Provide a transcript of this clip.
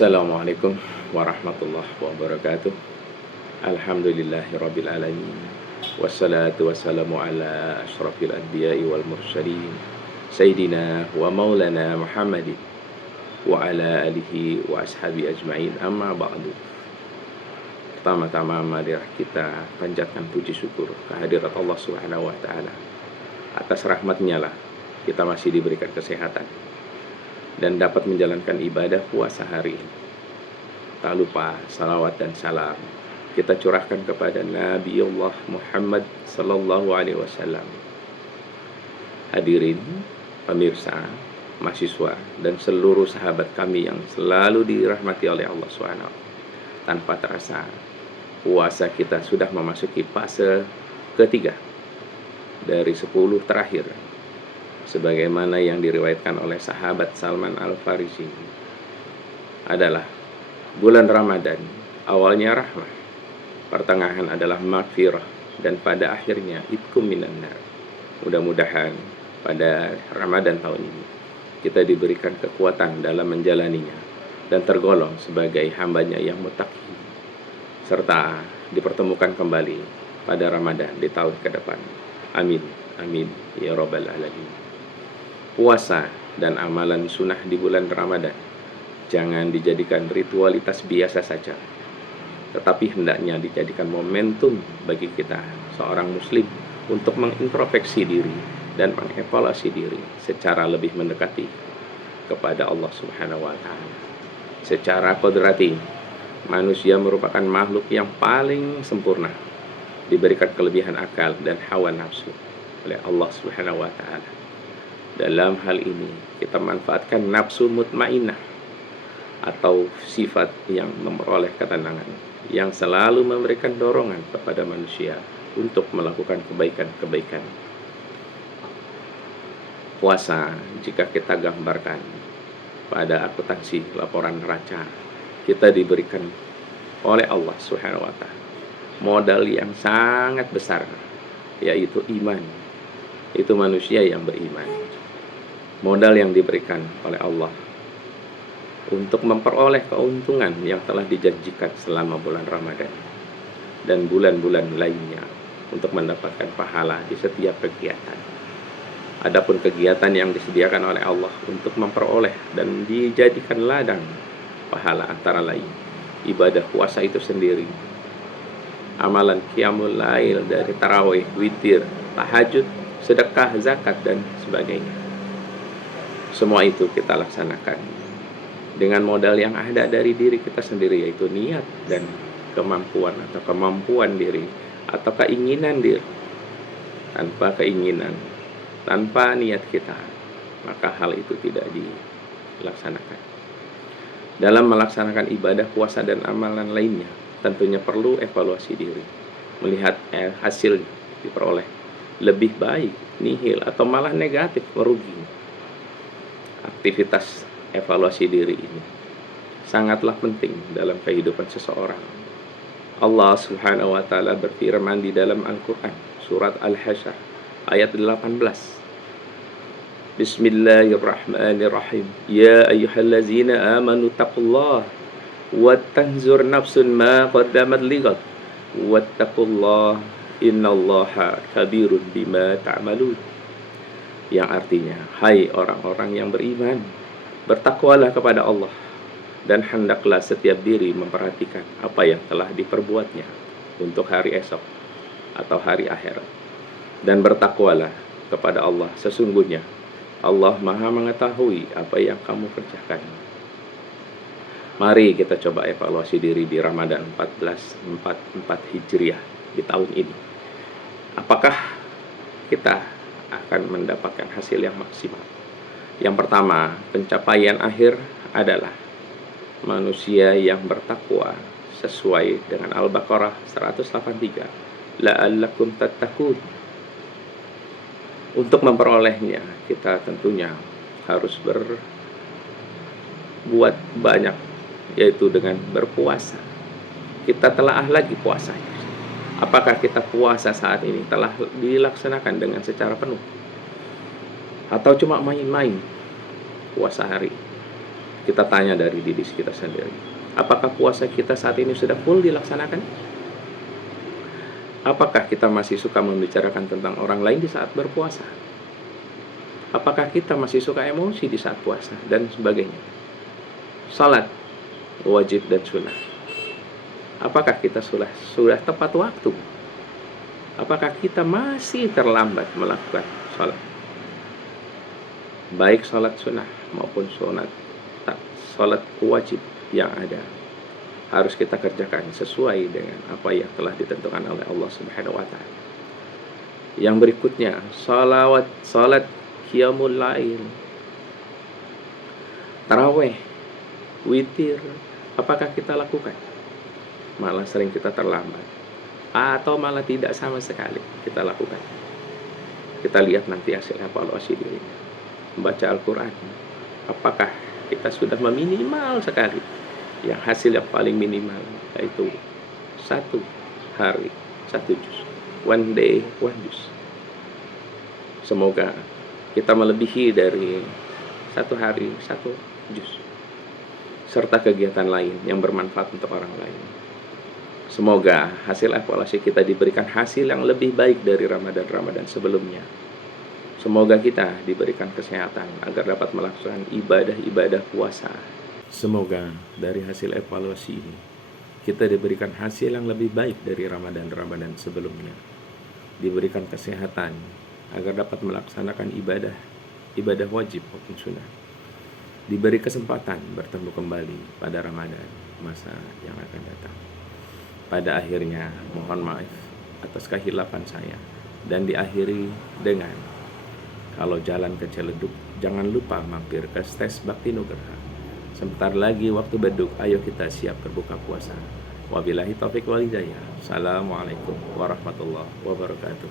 Assalamualaikum warahmatullahi wabarakatuh. Alhamdulillahirabbil alamin. Wassalatu wassalamu ala asyrafil anbiya'i wal mursalin Sayyidina wa maulana Muhammadin wa ala alihi wa ashabi ajma'in, amma ba'du. Pertama-tama mari kita panjatkan puji syukur kehadirat Allah Subhanahu wa taala. Atas rahmatnya lah kita masih diberikan kesehatan dan dapat menjalankan ibadah puasa hari ini. Tak lupa salawat dan salam kita curahkan kepada Nabi Allah Muhammad sallallahu alaihi wasallam. Hadirin, pemirsa, mahasiswa dan seluruh sahabat kami yang selalu dirahmati oleh Allah SWT. Tanpa terasa, puasa kita sudah memasuki fase ketiga dari 10 terakhir, sebagaimana yang diriwayatkan oleh sahabat Salman Al-Farisi. Adalah bulan Ramadan, awalnya rahmah, pertengahan adalah maghfirah, dan pada akhirnya itqum minan nar. Mudah-mudahan pada Ramadan tahun ini kita diberikan kekuatan dalam menjalaninya dan tergolong sebagai hambanya yang muttaqi, serta dipertemukan kembali pada Ramadan di tahun ke depan. Amin, amin, ya rabbal alamin. Puasa dan amalan sunnah di bulan Ramadan jangan dijadikan ritualitas biasa saja, tetapi hendaknya dijadikan momentum bagi kita seorang muslim untuk mengintrospeksi diri dan mengevaluasi diri secara lebih mendekati kepada Allah Subhanahu wa taala. Secara kodrati, manusia merupakan makhluk yang paling sempurna, diberikan kelebihan akal dan hawa nafsu oleh Allah Subhanahu wa taala. Dalam hal ini kita manfaatkan nafsu mutmainnah atau sifat yang memperoleh ketenangan, yang selalu memberikan dorongan kepada manusia untuk melakukan kebaikan-kebaikan. Puasa, jika kita gambarkan pada akuntansi laporan neraca, kita diberikan oleh Allah Subhanahu wa taala modal yang sangat besar, yaitu iman. Itu manusia yang beriman. Modal yang diberikan oleh Allah untuk memperoleh keuntungan yang telah dijanjikan selama bulan Ramadan dan bulan-bulan lainnya untuk mendapatkan pahala di setiap kegiatan. Adapun kegiatan yang disediakan oleh Allah untuk memperoleh dan dijadikan ladang pahala antara lain ibadah puasa itu sendiri, amalan qiyamul lail dari tarawih, witir, tahajud, sedekah, zakat, dan sebagainya. Semua itu kita laksanakan dengan modal yang ada dari diri kita sendiri, yaitu niat dan kemampuan diri atau keinginan diri. Tanpa keinginan, tanpa niat kita, maka hal itu tidak dilaksanakan. Dalam melaksanakan ibadah puasa dan amalan lainnya, tentunya perlu evaluasi diri, melihat hasil diperoleh lebih baik, nihil, atau malah negatif, merugi. Aktivitas evaluasi diri ini sangatlah penting dalam kehidupan seseorang. Allah Subhanahu wa taala berfirman di dalam Al-Qur'an surat Al-Hasyr ayat 18. Bismillahirrahmanirrahim. Ya ayyuhallazina amanu taqullaha wa tanzur nafsun ma qaddamat lighad wattaqullaha innallaha kabirun bima ta'malun. Yang artinya, hai orang-orang yang beriman, bertakwalah kepada Allah, dan hendaklah setiap diri memperhatikan apa yang telah diperbuatnya untuk hari esok atau hari akhirat. Dan bertakwalah kepada Allah, sesungguhnya Allah Maha mengetahui apa yang kamu kerjakan. Mari kita coba evaluasi diri di Ramadan 1444 Hijriah di tahun ini. Apakah kita akan mendapatkan hasil yang maksimal? Yang pertama, pencapaian akhir adalah manusia yang bertakwa sesuai dengan Al-Baqarah 183, la'allakum tattaqun. Untuk memperolehnya, kita tentunya harus berbuat banyak, yaitu dengan berpuasa. Kita telaah lagi puasanya. Apakah kita puasa saat ini telah dilaksanakan dengan secara penuh, atau cuma main-main puasa hari? Kita tanya dari diri kita sendiri, apakah puasa kita saat ini sudah full dilaksanakan? Apakah kita masih suka membicarakan tentang orang lain di saat berpuasa? Apakah kita masih suka emosi di saat puasa dan sebagainya? Salat wajib dan sunnah, apakah kita sudah tepat waktu? Apakah kita masih terlambat melakukan salat, baik salat sunnah maupun salat wajib yang ada? Harus kita kerjakan sesuai dengan apa yang telah ditentukan oleh Allah Subhanahu wa taala. Yang berikutnya, salat qiyamul lail, tarawih, witir, apakah kita lakukan? Malah sering kita terlambat, atau malah tidak sama sekali kita lakukan. Kita lihat nanti hasil evaluasi dirinya. Membaca Al-Quran, apakah kita sudah meminimal sekali? Yang hasil yang paling minimal yaitu 1 hari 1 juz, 1 day 1 juz. Semoga kita melebihi dari 1 hari 1 juz, serta kegiatan lain yang bermanfaat untuk orang lain. Semoga hasil evaluasi kita diberikan hasil yang lebih baik dari Ramadan sebelumnya. Semoga kita diberikan kesehatan agar dapat melaksanakan ibadah-ibadah puasa. Semoga dari hasil evaluasi ini kita diberikan hasil yang lebih baik dari Ramadan sebelumnya. Diberikan kesehatan agar dapat melaksanakan ibadah wajib maupun sunnah. Diberi kesempatan bertemu kembali pada Ramadan masa yang akan datang. Pada akhirnya mohon maaf atas kehilapan saya, dan diakhiri dengan, kalau jalan ke Ciledug jangan lupa mampir ke Stes Bakti Nugraha. Sebentar lagi waktu beduk, ayo kita siap berbuka puasa. Wabillahi taufiq wal hidayah. Assalamualaikum warahmatullahi wabarakatuh.